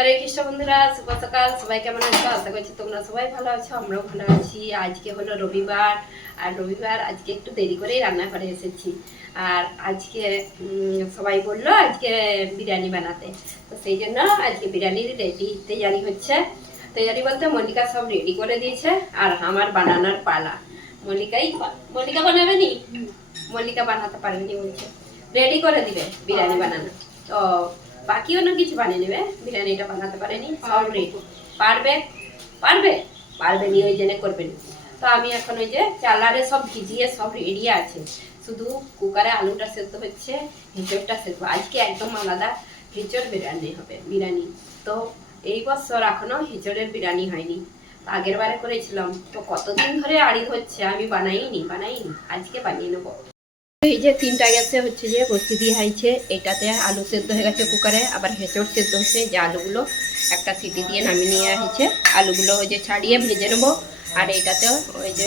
হরে কৃষ্ণ বন্ধুরা, শুভ সকাল। সবাই কেমন আছো? আশা করছি তোমরা সবাই ভালো আছো, আমরাও ভালো আছি। আজকে হলো রবিবার, আর রবিবার আজকে একটু দেরি করেই রান্না করে এসেছি। আর আজকে সবাই বললো আজকে বিরিয়ানি বানাতে, তো সেই জন্য আজকে বিরিয়ানির তৈরি হচ্ছে। তৈরি বলতে মল্লিকা সব রেডি করে দিয়েছে, আর আমার বানানোর পালা। মল্লিকা বানাবে নি, মল্লিকা বানাতে পারেনি, বলছে রেডি করে দিবে বিরিয়ানি বানানো। তো বাকি অন্য কিছু বানিয়ে নেবে, বিরিয়ানিটা বানাতে পারেনি, সব রেডি। পারবে পারবে পারবে নি, ওই জন্য করবে না। তো আমি এখন ওই যে চালারে সব ভিজিয়ে সব রেডি আছে, শুধু কুকারে আলুটা সেদ্ধ হচ্ছে, হিঁচড়টা সেদ্ধ। আজকে একদম আলাদা হিঁচড় বিরিয়ানি। তো এই বছর এখনো হিঁচড়ের বিরিয়ানি হয়নি। আগের বারে করেছিলাম, তো কতদিন ধরে আড়ি হচ্ছে, আমি বানাইনি আজকে বানিয়ে নেবো। এই যে 3টা গ্যাসে হচ্ছে যে বসি দিয়ে হাইছে, এটাতে আলু সেদ্ধ হয়ে গেছে কুকারে, আবার হেঁচড় সেদ্ধ হচ্ছে। যে আলুগুলো একটা সিটি দিয়ে নামিয়ে নিয়ে হয়েছে, আলুগুলো ওই যে ছাড়িয়ে ভেজে নেবো। আর এইটাতে ওই যে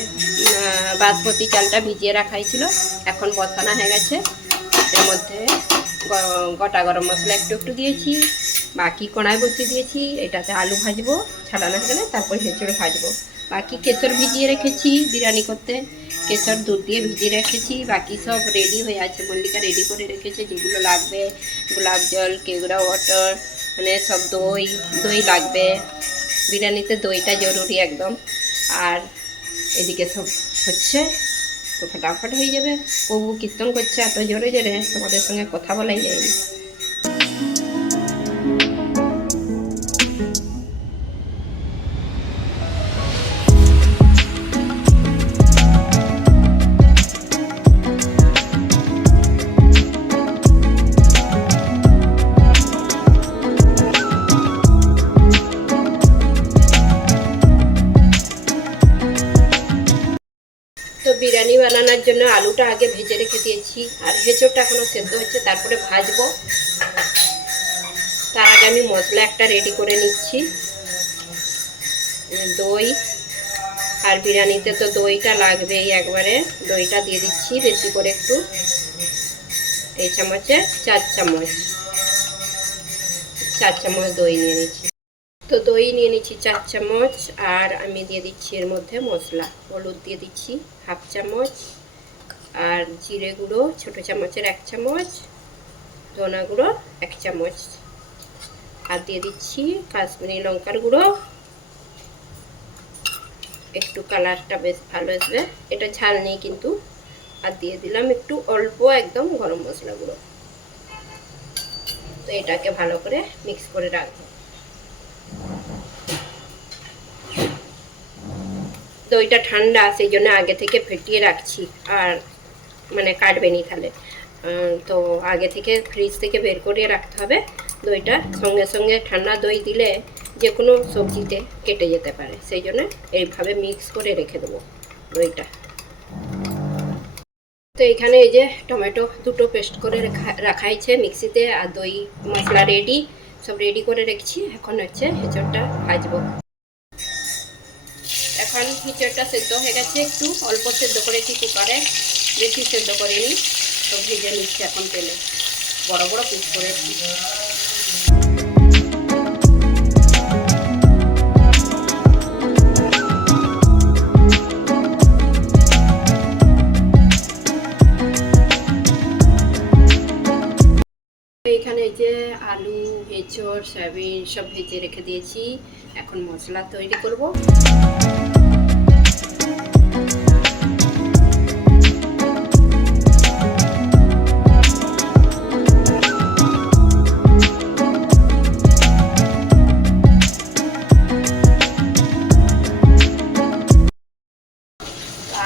বাসমতি চালটা ভিজিয়ে রাখা হয়েছিল, এখন বসানো হয়ে গেছে। এর মধ্যে গোটা গরম মশলা একটু একটু দিয়েছি, বাকি কড়াই বসিয়ে দিয়েছি। এটাতে আলু ভাজবো, ছাড়ানো হয়ে গেলে তারপর হেঁচড়ে ভাজবো। বাকি কেশর ভিজিয়ে রেখেছি বিরিয়ানি করতে, কেশর দুধ দিয়ে ভিজিয়ে রেখেছি। বাকি সব রেডি হয়ে আছে, মল্লিকা রেডি করে রেখেছে যেগুলো লাগবে। গোলাপ জল, কেওড়া ওয়াটার, মানে সব দই লাগবে, বিরিয়ানিতে দইটা জরুরি একদম। আর এদিকে সব হচ্ছে, তো ফটাফট হয়ে যাবে। প্রভু কীর্তন করছে এত জোরে জোরে, তোমাদের সঙ্গে কথা বলাই যায়নি। তো বিরিয়ানি বানানোর জন্য আলুটা আগে ভেজে রেখে দিয়েছি, আর হেঁচড়টা এখনো সেদ্ধ হচ্ছে, তারপরে ভাজবো। তার আগে আমি মশলা একটা রেডি করে নিচ্ছি। দই, আর বিরিয়ানিতে তো দইটা লাগবেই, একবারে দইটা দিয়ে দিচ্ছি বেশি করে একটু, এই চামচে 4 চামচ দই নিয়ে নিচ্ছি। তো দই নিয়ে নিচ্ছি 4 চামচ, আর আমি দিয়ে দিচ্ছি এর মধ্যে মশলা। হলুদ দিয়ে দিচ্ছি 1/2 চামচ, আর জিরে গুঁড়ো ছোটো চামচের 1 চামচ, ধনা গুঁড়ো 1 চামচ, আর দিয়ে দিচ্ছি কাশ্মীরি লঙ্কার গুঁড়ো, একটু কালারটা বেশ ভালো আসবে, এটা ঝাল নেই কিন্তু। আর দিয়ে দিলাম একটু অল্প একদম গরম মশলা গুঁড়ো। তো এটাকে ভালো করে মিক্স করে রাখবো। দইটা ঠান্ডা, সেই জন্য আগে থেকে ফেটিয়ে রাখছি, আর মানে কাটবে নি তাহলে। তো আগে থেকে ফ্রিজ থেকে বের করে রাখতে হবে দইটা। সঙ্গে সঙ্গে ঠান্ডা দই দিলে যে কোনো সবজিতে কেটে যেতে পারে, সেই জন্য এইভাবে মিক্স করে রেখে দেবো দইটা। তো এখানে এই যে টমেটো দুটো পেস্ট করে রাখা হয়েছে মিক্সিতে, আর দই মশলা রেডি, সব রেডি করে রেখেছি। এখন হচ্ছে হেঁচড়টা ভাজবো। এখন হিঁচড়টা সেদ্ধ হয়ে গেছে, একটু অল্প সেদ্ধ করেছি কুকারে, বেশি সেদ্ধ করিনি। তো ভেজে নিচ্ছি এখন তেলে, বড় বড় পিস করেছি। এখানে যে আলু, হেঁচড়, সয়াবিন সব ভেজে রেখে দিয়েছি, এখন মশলা তৈরি করব।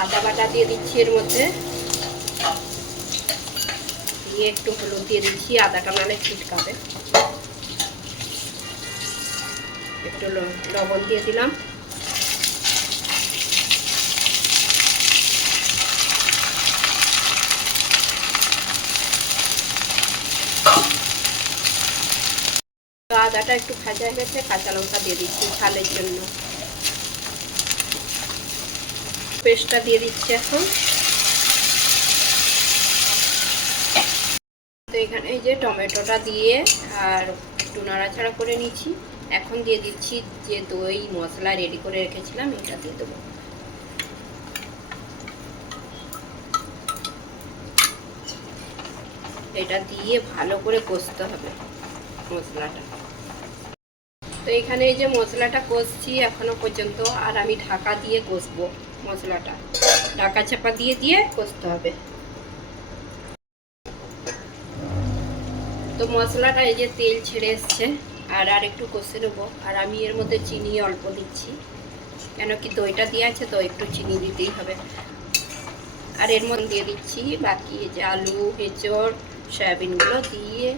আদা বাটা দিয়ে দিচ্ছি এর মধ্যে, দিয়ে একটু হলুদ দিয়ে দিচ্ছি, আদাটা নাহলে ছিটকাবে। একটু লবণ দিয়ে দিলাম। আদাটা একটু ভাজা হয়ে গেছে, কাঁচা লঙ্কা দিয়ে দিচ্ছি ঝালের জন্য। পেস্টটা দিয়ে দিচ্ছি এখন। তো এখানে এই যে টমেটোটা দিয়ে আর একটু নাড়াচাড়া করে নিচ্ছি। এখন দিয়ে দিচ্ছি যে দই মশলা রেডি করে রেখেছিলাম, এটা দিয়ে দেবো। এটা দিয়ে ভালো করে কষতে হবে মশলাটা। তো এখানে এই যে মশলাটা কষছি এখনো পর্যন্ত, আর আমি ঢাকা দিয়ে কষবো মশলাটা, ঢাকা চাপা দিয়ে দিয়ে কষতে হবে। তো মশলাটা এই যে তেল ছেড়ে এসছে, আর একটু কষে নেবো। আর আমি এর মধ্যে চিনি অল্প দিচ্ছি, কেন কি দইটা দিয়ে আছে তো একটু চিনি দিতেই হবে। আর এর মধ্যে দিয়ে দিচ্ছি বাকি যে আলু এঁচড় সয়াবিনগুলো দিয়ে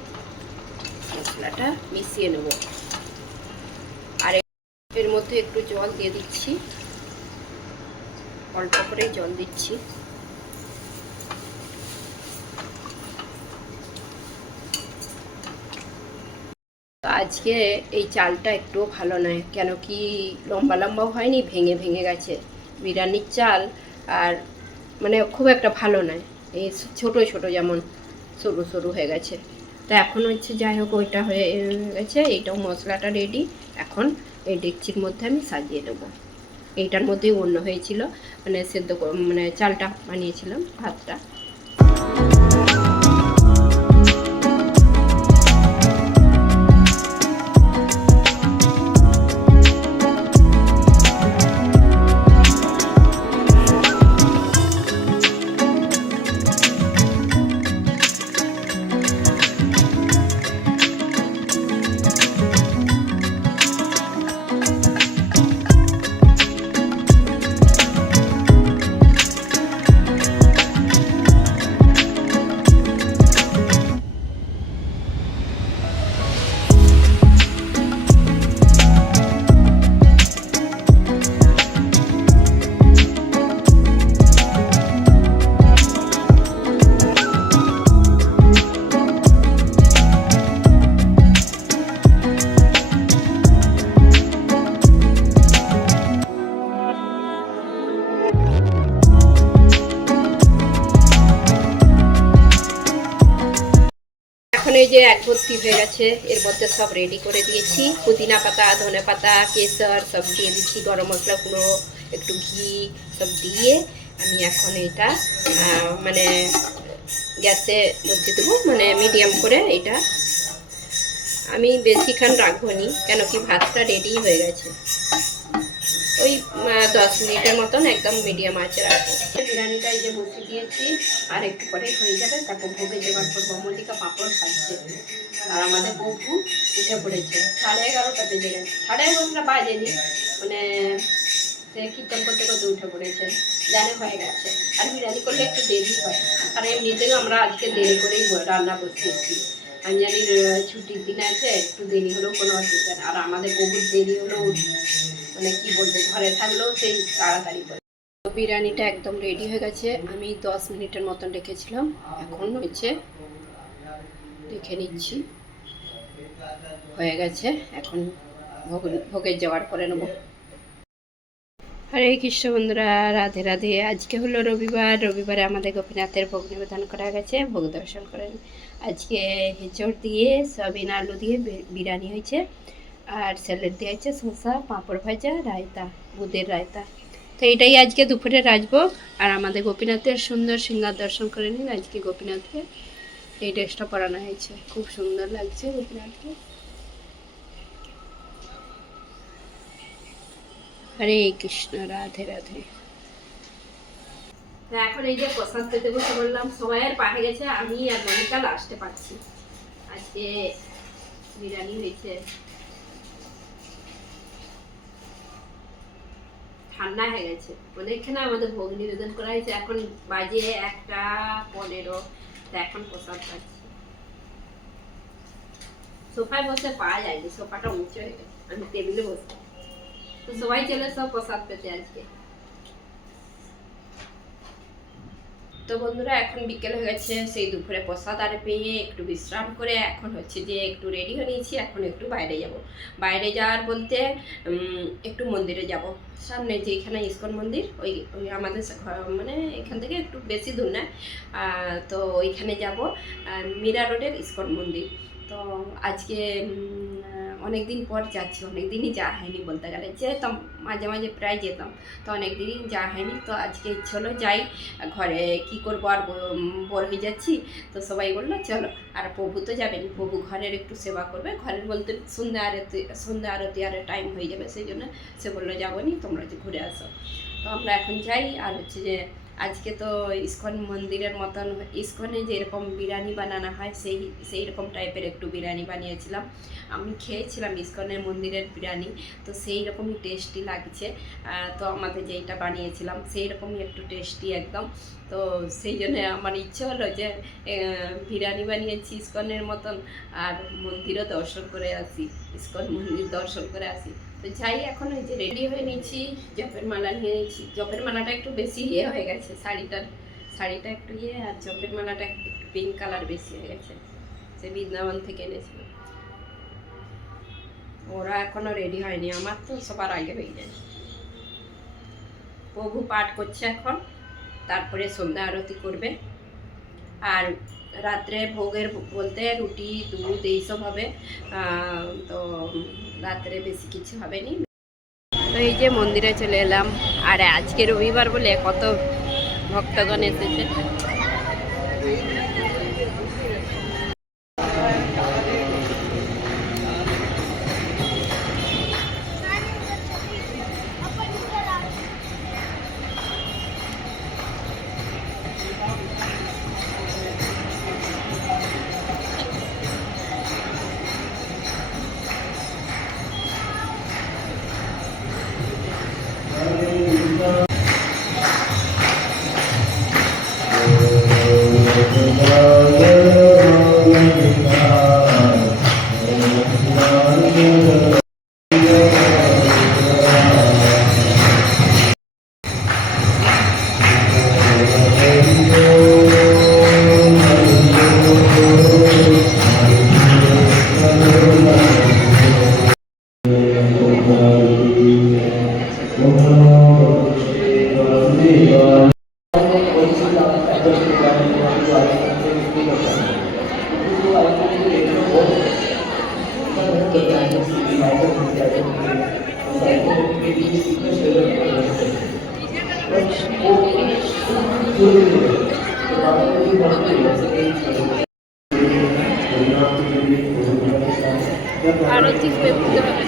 মশলাটা মিশিয়ে নেব। আর এর মধ্যে একটু জল দিয়ে দিচ্ছি, অল্প করে জল দিচ্ছি। আজকে এই চালটা একটুও ভালো নয়, কেন কি লম্বা লম্বাও হয়নি, ভেঙে ভেঙে গেছে বিরিয়ানির চাল। আর মানে খুব একটা ভালো নয়, এই ছোট ছোট যেমন সরু সরু হয়ে গেছে। তো এখন হচ্ছে যাই হোক ওইটা হয়ে গেছে, এইটাও মশলাটা রেডি। এখন এই ডেকচির মধ্যে আমি সাজিয়ে দেবো। এইটার মধ্যেই অন্য হয়েছিল, মানে সেদ্ধ মানে চালটা বানিয়েছিলাম, ভাতটা। এখন এই যে এক ভর্তি হয়ে গেছে, এর মধ্যে সব রেডি করে দিয়েছি। পুদিনা পাতা, ধনে পাতা, কেশর সব দিয়ে দিচ্ছি, গরম মশলা গুঁড়ো, একটু ঘি সব দিয়ে আমি এখন এটা মানে গ্যাসে বসিয়ে দেবো, মানে মিডিয়াম করে। এটা আমি বেশিক্ষণ রাখবো নি, কেন কি ভাতটা রেডি হয়ে গেছে। ওই 10 মিনিটের মতন একদম মিডিয়াম আঁচে রাখবো। বিরিয়ানিটা এই যে বসিয়ে দিয়েছি, আর একটু পরে হয়ে যাবে। তারপর ভোগে জোগাড় করবো। মল্লিকা পাঁপড় খাচ্ছে, আর আমাদের বউ উঠে পড়েছে। 11:30টা বেজে গেছে, 11:30টা বাজেনি, মানে সে কীর্তন করতে করতে উঠে পড়েছে, জানে হয়ে গেছে। আর বিরিয়ানি করলে একটু দেরি হয়, আর এমনিতেও আমরা আজকে দেরি করেই রান্না বসিয়েছি। আমি জানি ছুটির দিন আছে, একটু দেরি হলেও কোনো অসুবিধা না। আর আমাদের বহু দেরি হলেও মানে কি বলবো, ঘরে থাকলেও সেই তাড়াতাড়ি করে। বিরিয়ানিটা একদম রেডি হয়ে গেছে, আমি 10 মিনিটের মতন রেখেছিলাম। এখন হচ্ছে দেখে নিচ্ছি হয়ে গেছে। এখন ভোগের জোগাড় করে নেবো। হরে কৃষ্ণ বন্ধুরা, রাধে রাধে। আজকে হলো রবিবার, রবিবারে আমাদের গোপীনাথের ভোগ নিবেদন করা গেছে, ভোগ দর্শন করেন। আজকে হেঁচড় দিয়ে সয়াবিন আলু দিয়ে বিরিয়ানি হয়েছে, আর স্যালাড দেওয়া হয়েছে, শসা, পাঁপড় ভাজা, রায়তা, দুধের রায়তা। তো এটাই আজকে দুপুরে রাজভোগ। আর আমাদের গোপীনাথের সুন্দর সিংহার দর্শন করে নিন। আজকে গোপীনাথকে এই ড্রেসটা পরানো হয়েছে, খুব সুন্দর লাগছে গোপীনাথকে। হরে কৃষ্ণ, রাধে রাধে। এখন এই যে প্রসাদ পেতে বসে বললাম, সবাইয়ের পাঠে গেছে, আমি আর মনিকা লাস্টে পাচ্ছি। আজকে বিরিয়ানি হয়েছে, ঠান্ডা হয়ে গেছে অনেকখানে। আমাদের ভোগ নিবেদন করা হয়েছে, এখন বাজে 1:15। তো এখন প্রসাদ পাচ্ছি। সোফায় বসে পাওয়া যায়নি, সোফাটা উঁচু হয়ে গেছে, আমি টেবিলে বসে। তো সবাই চলে সব প্রসাদ পেতে আজকে। তো বন্ধুরা, এখন বিকেল হয়ে গেছে, সেই দুপুরে প্রসাদ আর পেয়ে একটু বিশ্রাম করে এখন হচ্ছে যে একটু রেডি হয়ে নিয়েছি। এখন একটু বাইরে যাব। বাইরে যাওয়ার বলতে একটু মন্দিরে যাব, সামনে যেখানে ইস্কন মন্দির, ওই ওই আমাদের মানে এখান থেকে একটু বেশি দূর না। তো ওইখানে যাব, মীরা রোডের ইস্কন মন্দির। তো আজকে অনেক দিন পর যাচ্ছি, অনেক দিনই যাওয়া হয়নি বলতে গেলে, যেতাম মাঝে মাঝে প্রায় যেতাম, তো অনেক দিনই যাওয়া হয়নি। তো আজকে ইচ্ছে হলো যাই, ঘরে কি করবো আর বোর হয়ে যাচ্ছি, তো সবাই বললো চলো। আর প্রভু তো যাবেন, প্রভু ঘরের একটু সেবা করবে, ঘরের বলতে সন্ধ্যা আরতি আর টাইম হয়ে যাবে, সেই জন্য সে বললো যাবো নি, তোমরা যে ঘুরে আসো। তো আমরা এখন যাই। আর হচ্ছে যে আজকে তো ইস্কন মন্দিরের মতন, ইস্কনে যেরকম বিরিয়ানি বানানো হয় সেই রকম টাইপের একটু বিরিয়ানি বানিয়েছিলাম। আমি খেয়েছিলাম ইস্কনের মন্দিরের বিরিয়ানি, তো সেই রকমই টেস্টি লাগছে। তো আমাদের যেইটা বানিয়েছিলাম সেই রকমই একটু টেস্টি একদম। তো সেই জন্য আমার ইচ্ছে হলো যে বিরিয়ানি বানিয়েছি ইস্কনের মতন, আর মন্দিরও দর্শন করে আসি, ইস্কন মন্দির দর্শন করে আসি। তো যাই, এখন ওই যে রেডি হয়ে নিয়েছি, জপের মালা নিয়ে নিয়েছি। জপের মালাটা একটু বেশি হয়ে গেছে, শাড়িটা একটু আর জপের মালাটা একটু পিঙ্ক কালার বেশি হয়ে গেছে, সে বৃন্দাবন থেকে এনেছিল। ওরা এখনো রেডি হয়নি, আমার তো সবার আগে হয়ে যায়। প্রভু পাঠ করছে এখন, তারপরে সন্ধ্যা আরতি করবে। আর রাত্রে ভোগের বলতে রুটি দুধ এইসব হবে, তো রাত্রে বেশি কিছু হবে নি। তো এই যে মন্দিরে চলে এলাম, আর আজকে রবিবার বলে কত ভক্তগণ এসেছে। আরতি হয়ে উঠতে হবে।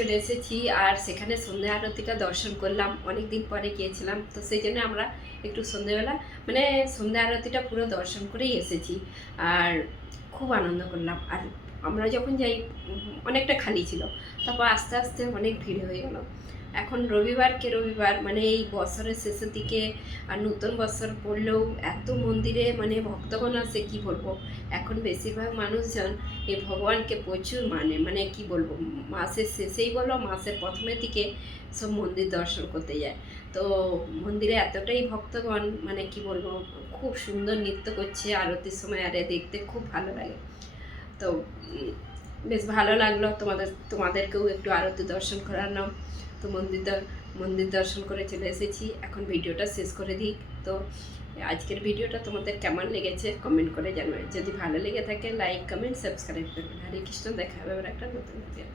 চলে এসেছি, আর সেখানে সন্ধ্যা আরতিটা দর্শন করলাম, অনেক দিন পরে গিয়েছিলাম, তো সেই জন্য আমরা একটু সন্ধ্যেবেলা মানে সন্ধ্যা আরতিটা পুরো দর্শন করেই এসেছি, আর খুব আনন্দ করলাম। আর আমরা যখন যাই অনেকটা খালি ছিল, তারপর আস্তে আস্তে অনেক ভিড় হয়ে গেল। এখন রবিবারকে রবিবার মানে এই বছরের শেষের দিকে, আর নতুন বছর পড়লেও এত মন্দিরে মানে ভক্তগণ আসে কি বলবো। এখন বেশিরভাগ মানুষজন এই ভগবানকে প্রচুর মানে কি বলবো, মাসের শেষেই বলো মাসের প্রথমের দিকে সব মন্দির দর্শন করতে যায়। তো মন্দিরে এতটাই ভক্তগণ মানে কি বলবো, খুব সুন্দর নৃত্য করছে আরতির সময়, আর দেখতে খুব ভালো লাগে। তো বেশ ভালো লাগলো, তোমাদেরকেও একটু আরতি দর্শন করানো। তো মন্দির দর্শন করে চলে এসেছি, এখন ভিডিওটা শেষ করে দিই। তো আজকের ভিডিওটা তোমাদের কেমন লেগেছে কমেন্ট করে জানাবে। যদি ভালো লেগে থাকে লাইক কমেন্ট সাবস্ক্রাইব করবেন। হরে কৃষ্ণ, দেখা হবে আবার একটা নতুন ভিডিও।